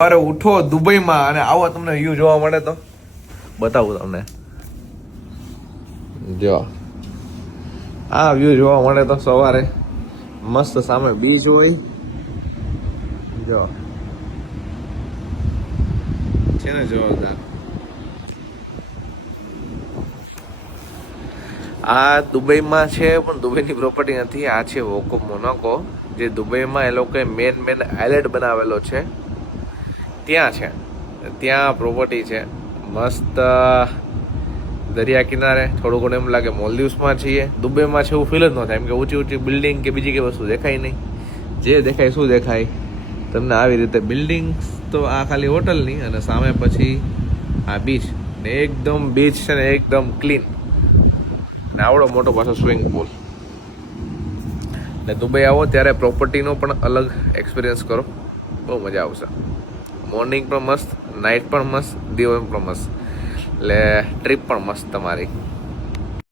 સવારે ઉઠો દુબઈમાં અને આવો તમને વ્યૂ જોવા મળે તો બતાવું તમને. જો આ વ્યૂ જોવા મળે તો સવારે મસ્ત સામે બીચ હોય. જો છે ને જોરદાર. આ દુબઈમાં છે પણ દુબઈની પ્રોપર્ટી નથી. આ છે વોકો મોનાકો, જે દુબઈમાં એ લોકોએ મેન આઇલેન્ડ બનાવેલો છે. ત્યાં છે, ત્યાં પ્રોપર્ટી છે મસ્ત દરિયા કિનારે. થોડું ઘણું એમ લાગે મોલદીવ્સમાં છીએ. દુબઈમાં છે એવું ફીલ જ ન થાય, એમ કે ઊંચી ઊંચી બિલ્ડિંગ કે બીજી કઈ વસ્તુ દેખાય નહીં. જે દેખાય શું દેખાય તમને આવી રીતે બિલ્ડિંગ્સ. તો આ ખાલી હોટલની, અને સામે પછી આ બીચ ને એકદમ બીચ છે ને એકદમ ક્લીન, ને આવડો મોટો પાછો સ્વિમિંગ પુલ. ને દુબઈ આવો ત્યારે પ્રોપર્ટીનો પણ અલગ એક્સપિરિયન્સ કરો, બહુ મજા આવશે. મોર્નિંગ પણ મસ્ત, નાઇટ પણ મસ્ત, દિવસ પણ મસ્ત, એટલે ટ્રીપ પણ મસ્ત તમારી.